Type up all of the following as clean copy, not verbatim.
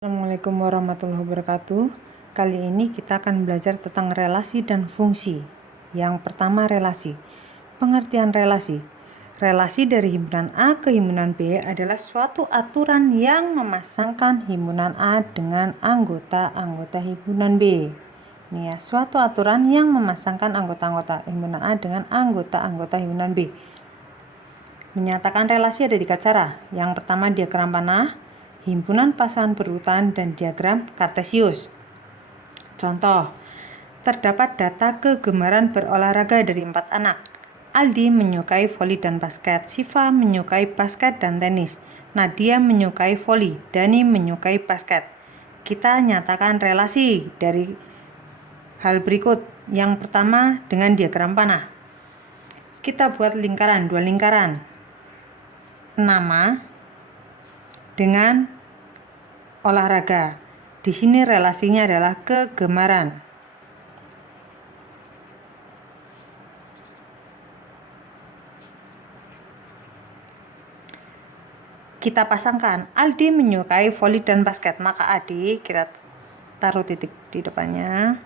Assalamualaikum warahmatullahi wabarakatuh. Kali ini kita akan belajar tentang relasi dan fungsi. Yang pertama, relasi. Pengertian relasi. Relasi dari himpunan A ke himpunan B adalah suatu aturan yang memasangkan himpunan A dengan anggota-anggota himpunan B. Ini ya, suatu aturan yang memasangkan anggota-anggota himpunan A dengan anggota-anggota himpunan B. Menyatakan relasi ada 3 cara. Yang pertama, diagram panah, himpunan pasangan berurutan, dan diagram kartesius. Contoh, terdapat data kegemaran berolahraga dari 4 anak. Aldi menyukai voli dan basket, Siva menyukai basket dan tenis, Nadia menyukai voli, Dani menyukai basket. Kita nyatakan relasi dari hal berikut. Yang pertama, dengan diagram panah. Kita buat lingkaran, 2 lingkaran. Nama dengan olahraga. Di sini relasinya adalah kegemaran. Kita pasangkan, Aldi menyukai voli dan basket, maka Adi kita taruh titik di depannya.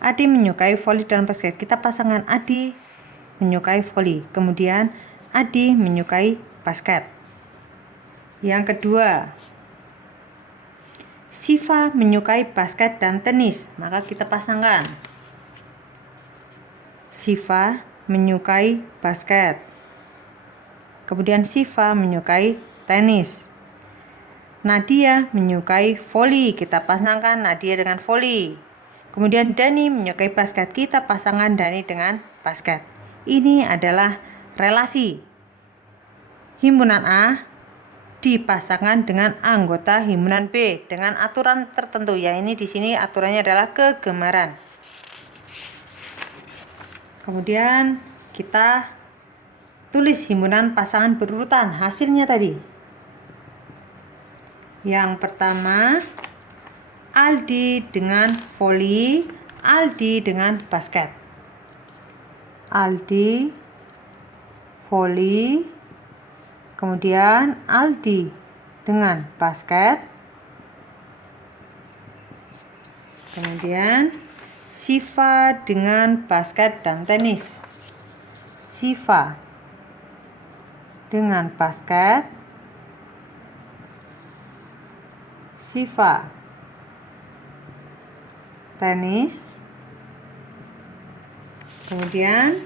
Adi menyukai voli dan basket. Kita pasangkan Adi menyukai voli, kemudian Adi menyukai basket. Yang kedua, Siva menyukai basket dan tenis, maka kita pasangkan Siva menyukai basket, kemudian Siva menyukai tenis. Nadia menyukai voli, kita pasangkan Nadia dengan voli. Kemudian Dani menyukai basket, kita pasangkan Dani dengan basket. Ini adalah relasi himpunan A dipasangkan dengan anggota himpunan B dengan aturan tertentu. Ya, ini di sini aturannya adalah kegemaran. Kemudian kita tulis himpunan pasangan berurutan hasilnya tadi. Yang pertama, Aldi dengan voli, Aldi dengan basket. Aldi voli, kemudian Aldi dengan basket, kemudian Siva dengan basket dan tenis. Siva dengan basket, Siva tenis, kemudian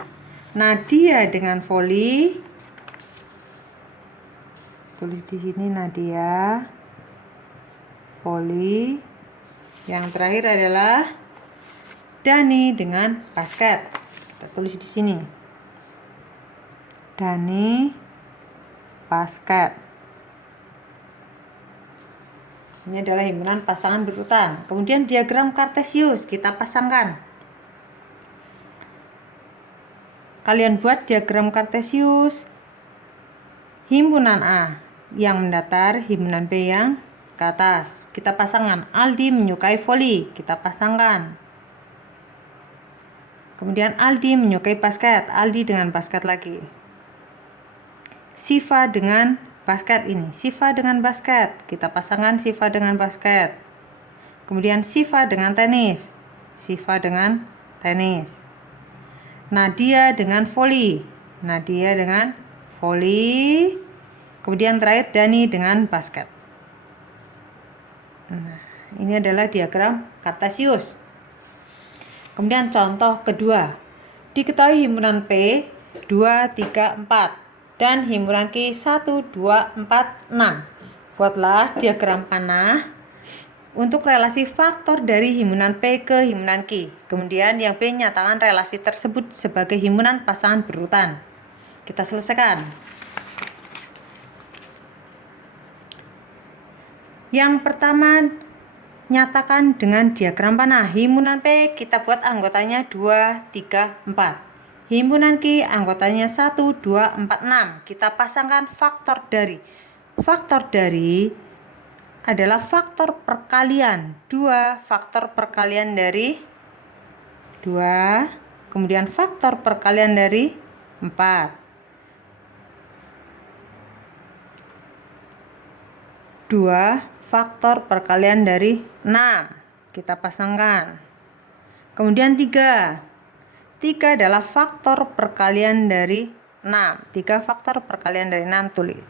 Nadia dengan voli. Tulis di sini Nadia voli. Yang terakhir adalah Dani dengan basket. Kita tulis di sini Dani basket. Ini adalah himpunan pasangan berurutan. Kemudian diagram kartesius kita pasangkan. Kalian buat diagram kartesius himpunan A yang mendatar, himpunan B yang ke atas. Kita pasangkan Aldi menyukai voli, kita pasangkan. Kemudian Aldi menyukai basket, Aldi dengan basket lagi. Siva dengan basket ini, Siva dengan basket, kita pasangkan Siva dengan basket. Kemudian Siva dengan tenis, Siva dengan tenis. Nadia dengan voli, Nadia dengan voli. Kemudian terakhir Dani dengan basket. Nah, ini adalah diagram kartesius. Kemudian contoh kedua. Diketahui himpunan P 2, 3, 4 dan himpunan Q 1, 2, 4, 6. Buatlah diagram panah untuk relasi faktor dari himpunan P ke himpunan Q. Kemudian yang B nyatakan relasi tersebut sebagai himpunan pasangan berurutan. Kita selesaikan. Yang pertama, nyatakan dengan diagram panah. Himpunan P kita buat anggotanya 2, 3, 4. Himpunan Q anggotanya 1, 2, 4, 6. Kita pasangkan faktor dari. Faktor dari adalah faktor perkalian. 2 faktor perkalian dari 2. Kemudian faktor perkalian dari 4. 2 faktor perkalian dari 6. Kita pasangkan. Kemudian 3. 3 adalah faktor perkalian dari 6. 3 faktor perkalian dari 6 tulis.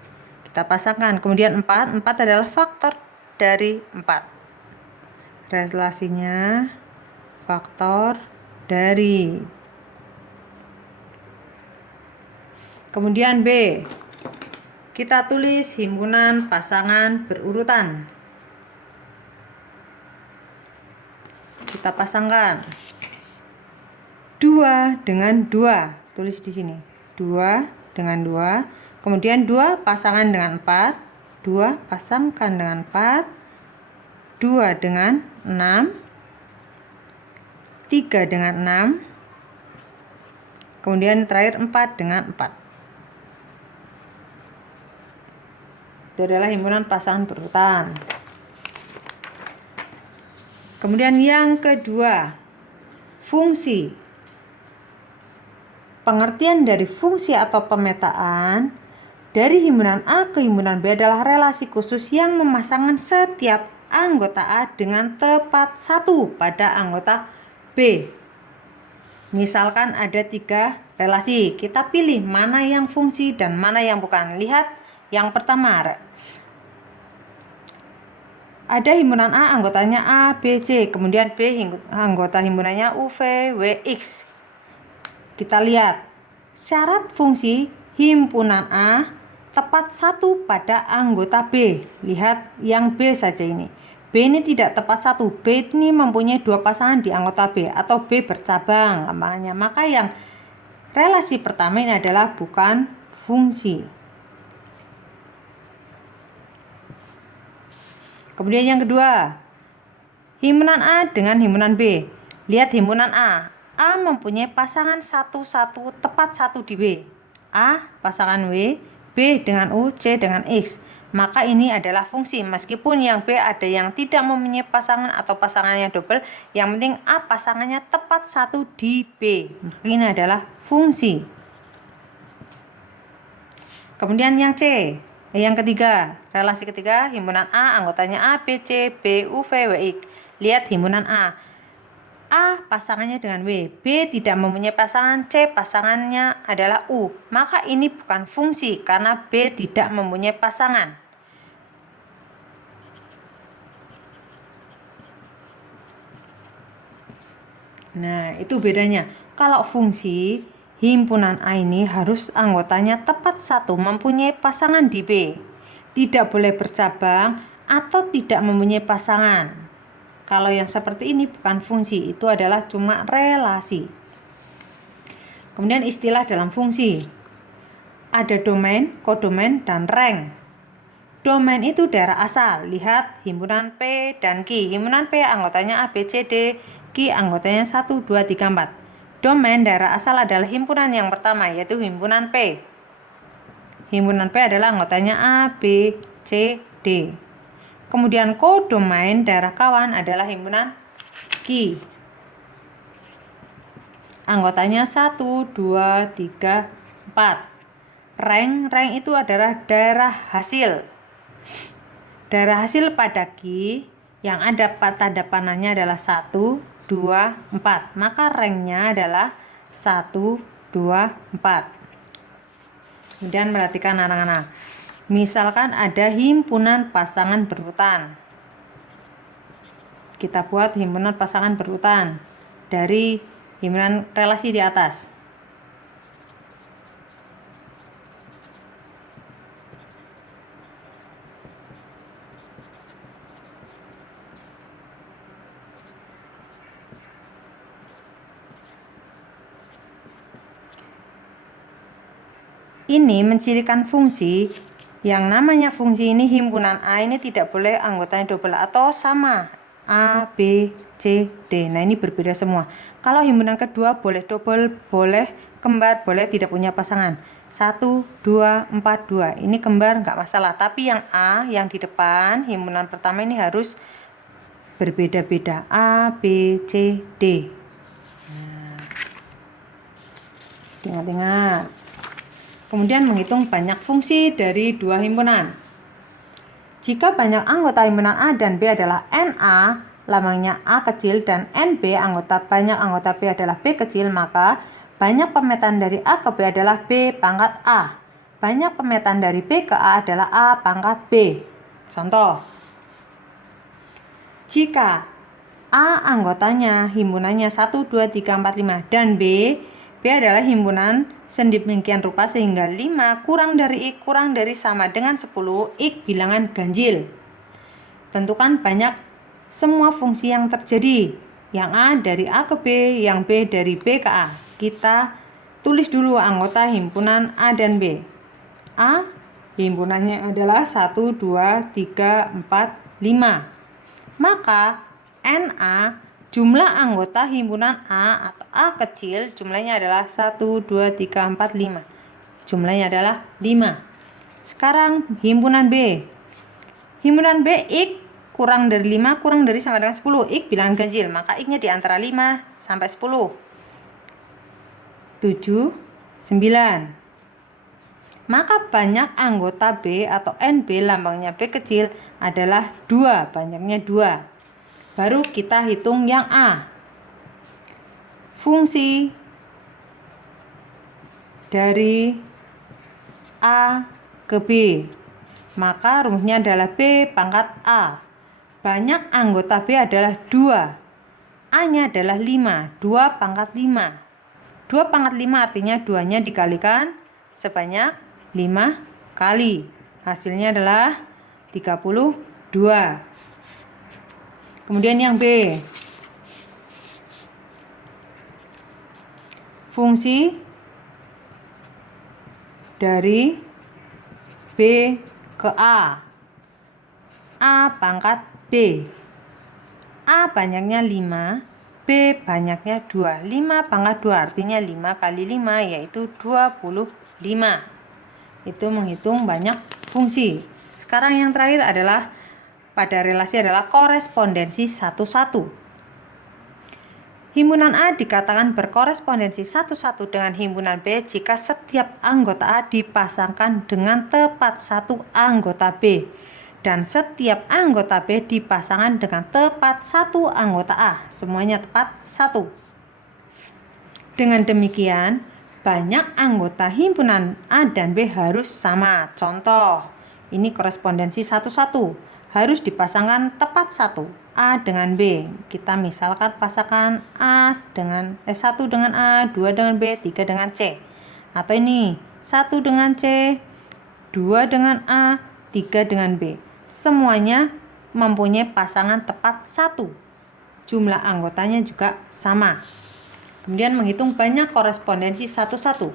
Kita pasangkan. Kemudian 4. 4 adalah faktor dari 4. Relasinya faktor dari. Kemudian B. Kita tulis himpunan pasangan berurutan. Kita pasangkan. 2 dengan 2. Tulis di sini. 2 dengan 2. Kemudian 2 pasangan dengan 4. 2 pasangkan dengan 4. 2 dengan 6. 3 dengan 6. Kemudian terakhir 4 dengan 4. Itu adalah himpunan pasangan berurutan. Kemudian yang kedua, fungsi. Pengertian dari fungsi atau pemetaan dari himpunan A ke himpunan B adalah relasi khusus yang memasangkan setiap anggota A dengan tepat satu pada anggota B. Misalkan ada 3 relasi, kita pilih mana yang fungsi dan mana yang bukan. Lihat yang pertama, ada himpunan A, anggotanya A, B, C. Kemudian B, anggota himpunannya U, V, W, X. Kita lihat syarat fungsi himpunan A tepat satu pada anggota B. Lihat yang B saja ini. B ini tidak tepat satu. B ini mempunyai 2 pasangan di anggota B atau B bercabang namanya. Maka yang relasi pertama ini adalah bukan fungsi. Kemudian yang kedua, himpunan A dengan himpunan B. Lihat himpunan A. A mempunyai pasangan 1 tepat 1 di B. A pasangan W, B dengan U, C dengan X. Maka ini adalah fungsi. Meskipun yang B ada yang tidak mempunyai pasangan atau pasangannya double, yang penting A pasangannya tepat 1 di B. Ini adalah fungsi. Kemudian yang C. Yang ketiga, relasi ketiga, himpunan A, anggotanya A, B, C, B, U, V, W, X. Lihat himpunan A. A pasangannya dengan W, B tidak mempunyai pasangan, C pasangannya adalah U. Maka ini bukan fungsi karena B tidak mempunyai pasangan. Nah, itu bedanya. Kalau fungsi, himpunan A ini harus anggotanya tepat 1 mempunyai pasangan di B. Tidak boleh bercabang atau tidak mempunyai pasangan. Kalau yang seperti ini bukan fungsi, itu adalah cuma relasi. Kemudian istilah dalam fungsi. Ada domain, kodomain, dan rank. Domain itu daerah asal. Lihat himpunan P dan Q. Himpunan P anggotanya A, B, C, D. Q anggotanya 1, 2, 3, 4. Domain daerah asal adalah himpunan yang pertama, yaitu himpunan P. Himpunan P adalah anggotanya A, B, C, D. Kemudian kodomain daerah kawan adalah himpunan Q. Anggotanya 1, 2, 3, 4. Rank itu adalah daerah hasil. Daerah hasil pada Q yang ada tanda panahnya adalah 1, 2, 4. Maka ranknya adalah 1, 2, 4. Kemudian perhatikan anak-anak. Misalkan ada himpunan pasangan berurutan. Kita buat himpunan pasangan berurutan dari himpunan relasi di atas. Ini mencirikan fungsi. Yang namanya fungsi ini himpunan A ini tidak boleh anggotanya double atau sama. A, B, C, D. Nah ini berbeda semua. Kalau himpunan kedua boleh double, boleh kembar, boleh tidak punya pasangan. 1, 2, 4, 2. Ini kembar nggak masalah. Tapi yang A yang di depan himpunan pertama ini harus berbeda-beda. A, B, C, D. Nah, ingat-ingat. Kemudian menghitung banyak fungsi dari 2 himpunan. Jika banyak anggota himpunan A dan B adalah NA, lambangnya A kecil, dan NB, banyak anggota B adalah B kecil, maka banyak pemetaan dari A ke B adalah B pangkat A. Banyak pemetaan dari B ke A adalah A pangkat B. Contoh, jika A anggotanya himpunannya 1, 2, 3, 4, 5 dan B adalah himpunan sedemikian rupa sehingga 5 kurang dari I kurang dari sama dengan 10, I bilangan ganjil. Tentukan banyak semua fungsi yang terjadi. Yang A dari A ke B, yang B dari B ke A. Kita tulis dulu anggota himpunan A dan B. A himpunannya adalah 1, 2, 3, 4, 5. Maka NA jumlah anggota himpunan A atau A kecil jumlahnya adalah 1, 2, 3, 4, 5. Jumlahnya adalah 5. Sekarang himpunan B. Himpunan B I kurang dari 5 kurang dari sama dengan 10. I bilangan ganjil, maka I-nya di antara 5 sampai 10. 7, 9. Maka banyak anggota B atau NB lambangnya B kecil adalah 2, banyaknya 2. Baru kita hitung yang A. Fungsi dari A ke B. Maka rumusnya adalah B pangkat A. Banyak anggota B adalah 2. A-nya adalah 5, 2 pangkat 5. 2 pangkat 5 artinya 2-nya dikalikan sebanyak 5 kali. Hasilnya adalah 32. Kemudian yang B. Fungsi dari B ke A. A pangkat B. A banyaknya 5, B banyaknya 2. 5 pangkat 2 artinya 5 kali 5 yaitu 25. Itu menghitung banyak fungsi. Sekarang yang terakhir adalah pada relasi adalah korespondensi 1-1. Himpunan A dikatakan berkorespondensi 1-1 dengan himpunan B jika setiap anggota A dipasangkan dengan tepat satu anggota B dan setiap anggota B dipasangkan dengan tepat satu anggota A. Semuanya tepat 1. Dengan demikian, banyak anggota himpunan A dan B harus sama. Contoh, ini korespondensi 1-1. Harus dipasangkan tepat 1. A dengan B. Kita misalkan pasangkan A dengan 1 dengan A, 2 dengan B, 3 dengan C. Atau ini 1 dengan C, 2 dengan A, 3 dengan B. Semuanya mempunyai pasangan tepat 1. Jumlah anggotanya juga sama. Kemudian menghitung banyak korespondensi 1-1.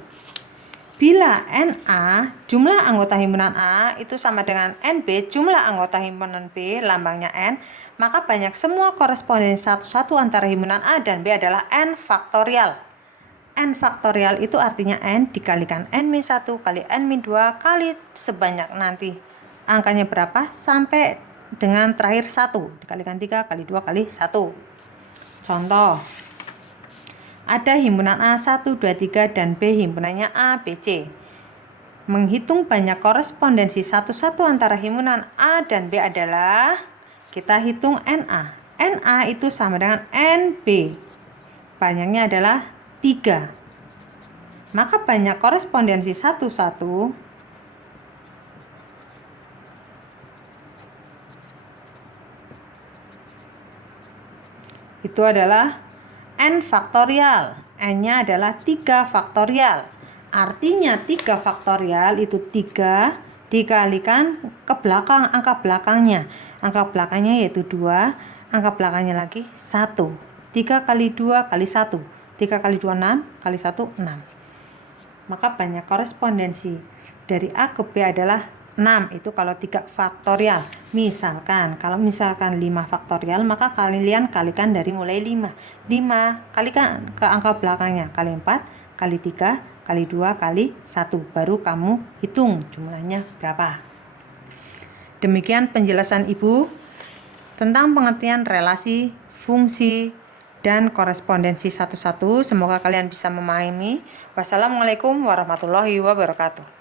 Bila NA jumlah anggota himpunan A itu sama dengan NB jumlah anggota himpunan B lambangnya N, maka banyak semua korespondensi 1-1 antara himpunan A dan B adalah N faktorial. N faktorial itu artinya N dikalikan N-1 kali N-2 kali sebanyak nanti angkanya berapa sampai dengan terakhir 1 dikalikan 3 kali 2 kali 1. Contoh, ada himpunan A 1, 2, 3 dan B himpunannya A, B, C. Menghitung banyak korespondensi 1-1 antara himpunan A dan B adalah kita hitung NA. NA itu sama dengan NB. Banyaknya adalah 3. Maka banyak korespondensi 1-1 itu adalah N faktorial. N-nya adalah 3 faktorial. Artinya 3 faktorial itu 3 dikalikan ke belakang angka belakangnya. Angka belakangnya yaitu 2, angka belakangnya lagi 1. 3 kali 2 kali 1. 3 kali 2 6, kali 1 6. Maka banyak korespondensi dari A ke B adalah 6. Itu kalau 3 faktorial. Kalau misalkan 5 faktorial, maka kalian kalikan dari mulai 5. 5 kalikan ke angka belakangnya, kali 4, kali 3, kali 2, kali 1. Baru kamu hitung jumlahnya berapa. Demikian penjelasan Ibu tentang pengertian relasi, fungsi, dan korespondensi 1-1. Semoga kalian bisa memahami. Wassalamualaikum warahmatullahi wabarakatuh.